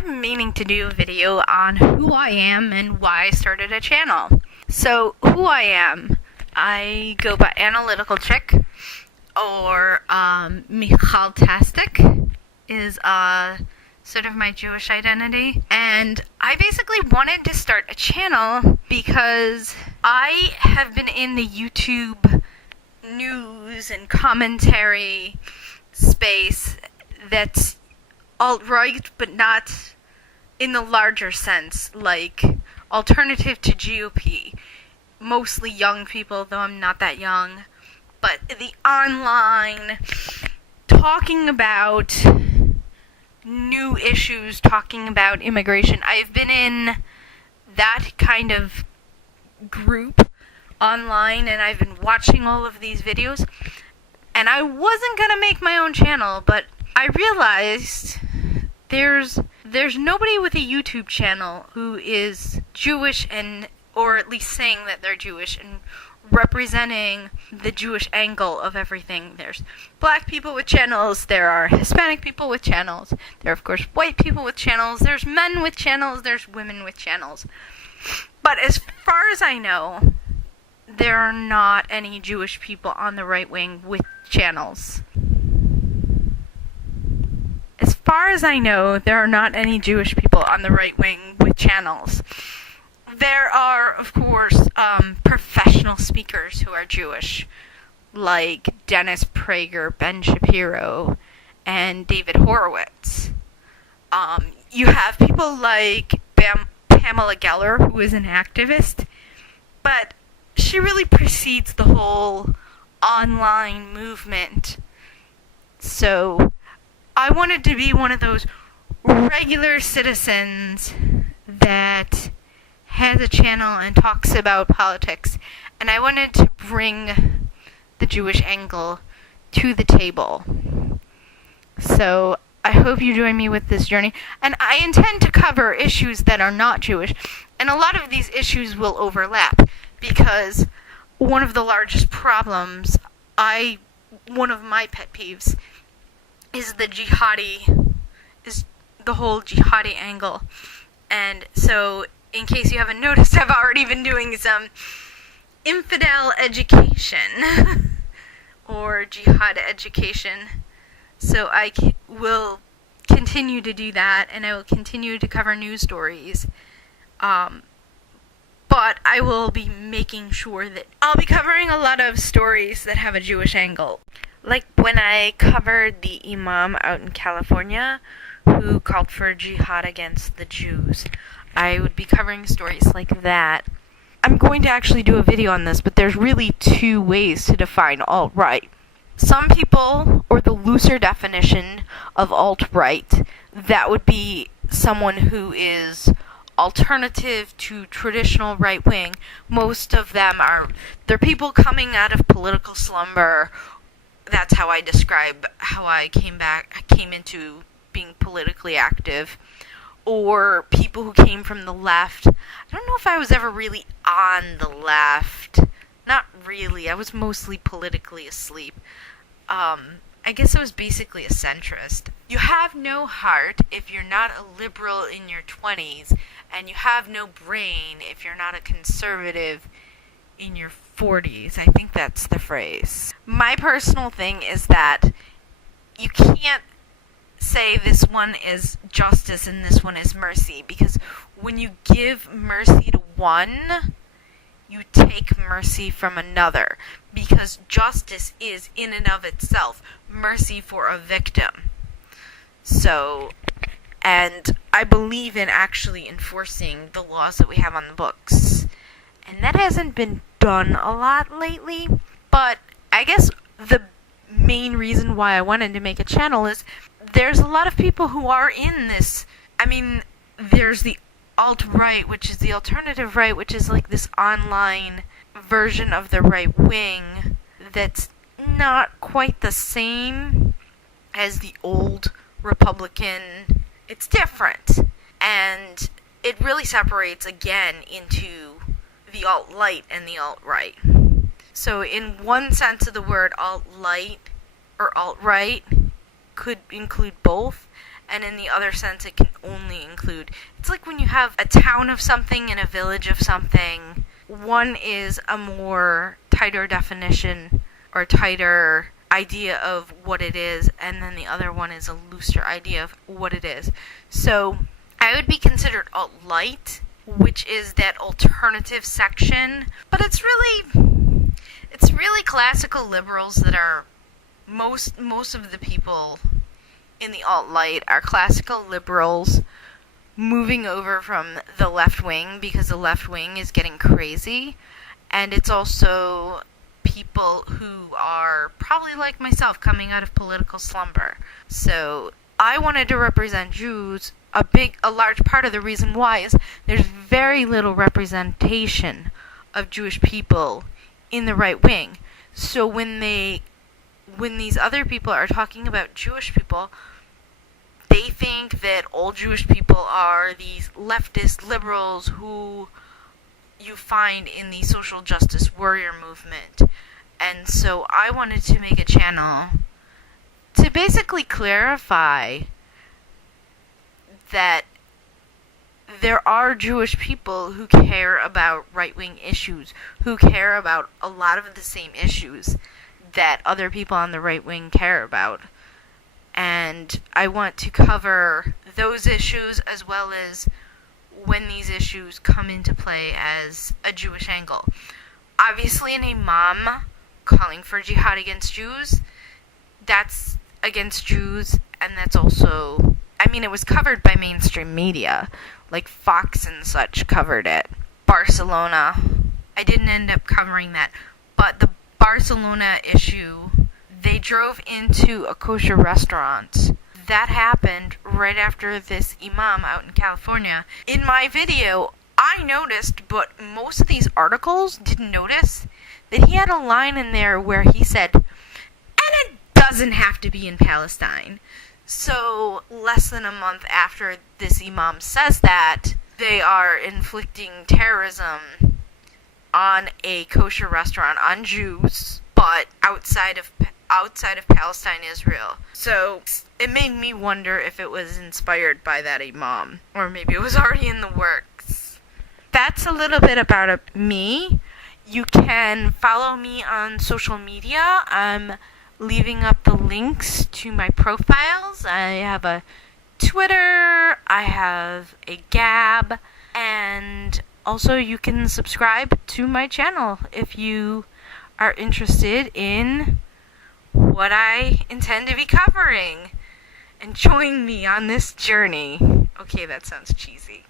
I've been meaning to do a video on who I am and why I started a channel. So, who I am, I go by Analytical Chick, or Michaltastic is sort of my Jewish identity. And I basically wanted to start a channel because I have been in the YouTube news and commentary space that's alt-right, but not in the larger sense, like alternative to GOP. Mostly young people, though I'm not that young. But the online, talking about new issues, talking about immigration. I've been in that kind of group online, and I've been watching all of these videos. And I wasn't going to make my own channel, but I realized there's nobody with a YouTube channel who is Jewish, and or at least saying that they're Jewish and representing the Jewish angle of everything. There's black people with channels, there are Hispanic people with channels, there are of course white people with channels, there's men with channels, there's women with channels. But as far as I know, there are not any Jewish people on the right wing with channels. As far as I know, there are not any Jewish people on the right wing with channels. There are, of course, professional speakers who are Jewish, like Dennis Prager, Ben Shapiro, and David Horowitz. You have people like Pamela Geller, who is an activist, but she really precedes the whole online movement. So I wanted to be one of those regular citizens that has a channel and talks about politics, and I wanted to bring the Jewish angle to the table. So I hope you join me with this journey, and I intend to cover issues that are not Jewish, and a lot of these issues will overlap, because one of the largest problems, one of my pet peeves, is the whole jihadi angle. And so, in case you haven't noticed, I've already been doing some infidel education, or jihad education. So I will continue to do that, and I will continue to cover news stories. But I will be making sure that I'll be covering a lot of stories that have a Jewish angle. Like when I covered the imam out in California who called for jihad against the Jews. I would be covering stories like that. I'm going to actually do a video on this, but there's really two ways to define alt-right. Some people, or the looser definition of alt-right, that would be someone who is alternative to traditional right-wing. Most of them they're people coming out of political slumber. That's how I describe how I came into being politically active. Or people who came from the left. I don't know if I was ever really on the left. Not really. I was mostly politically asleep. I guess I was basically a centrist. You have no heart if you're not a liberal in your 20s, and you have no brain if you're not a conservative in your 40s. I think that's the phrase. My personal thing is that you can't say this one is justice and this one is mercy, because when you give mercy to one, you take mercy from another, because justice is in and of itself mercy for a victim. So, and I believe in actually enforcing the laws that we have on the books, and that hasn't been done a lot lately. But I guess the main reason why I wanted to make a channel is there's a lot of people who are in this. I mean, there's the alt-right, which is the alternative right, which is like this online version of the right wing that's not quite the same as the old Republican. It's different. And it really separates again into the alt-light and the alt-right. So in one sense of the word, alt-light or alt-right could include both, and in the other sense it can only include. It's like when you have a town of something and a village of something. One is a more tighter definition or tighter idea of what it is, and then the other one is a looser idea of what it is. So I would be considered alt-light, which is that alternative section, but it's really classical liberals that are most of the people in the alt-light are classical liberals moving over from the left wing because the left wing is getting crazy, and it's also people who are probably like myself coming out of political slumber. So I wanted to represent Jews. A large part of the reason why is there's very little representation of Jewish people in the right wing. So when these other people are talking about Jewish people, they think that all Jewish people are these leftist liberals who you find in the social justice warrior movement. And so I wanted to make a channel to basically clarify that there are Jewish people who care about right-wing issues, who care about a lot of the same issues that other people on the right wing care about. And I want to cover those issues as well as when these issues come into play as a Jewish angle. Obviously, an imam calling for jihad against Jews, that's against Jews, and that's also, it was covered by mainstream media, like Fox and such covered it. Barcelona, I didn't end up covering that, but the Barcelona issue, they drove into a kosher restaurant. That happened right after this imam out in California. In my video, I noticed, but most of these articles didn't notice, that he had a line in there where he said, and it doesn't have to be in Palestine. So, less than a month after this imam says that, they are inflicting terrorism on a kosher restaurant, on Jews, but outside of Palestine, Israel. So it made me wonder if it was inspired by that imam, or maybe it was already in the works. That's a little bit about me. You can follow me on social media. I'm leaving up the links to my profiles. I have a Twitter, I have a Gab, and also you can subscribe to my channel if you are interested in what I intend to be covering, and join me on this journey. Okay, that sounds cheesy.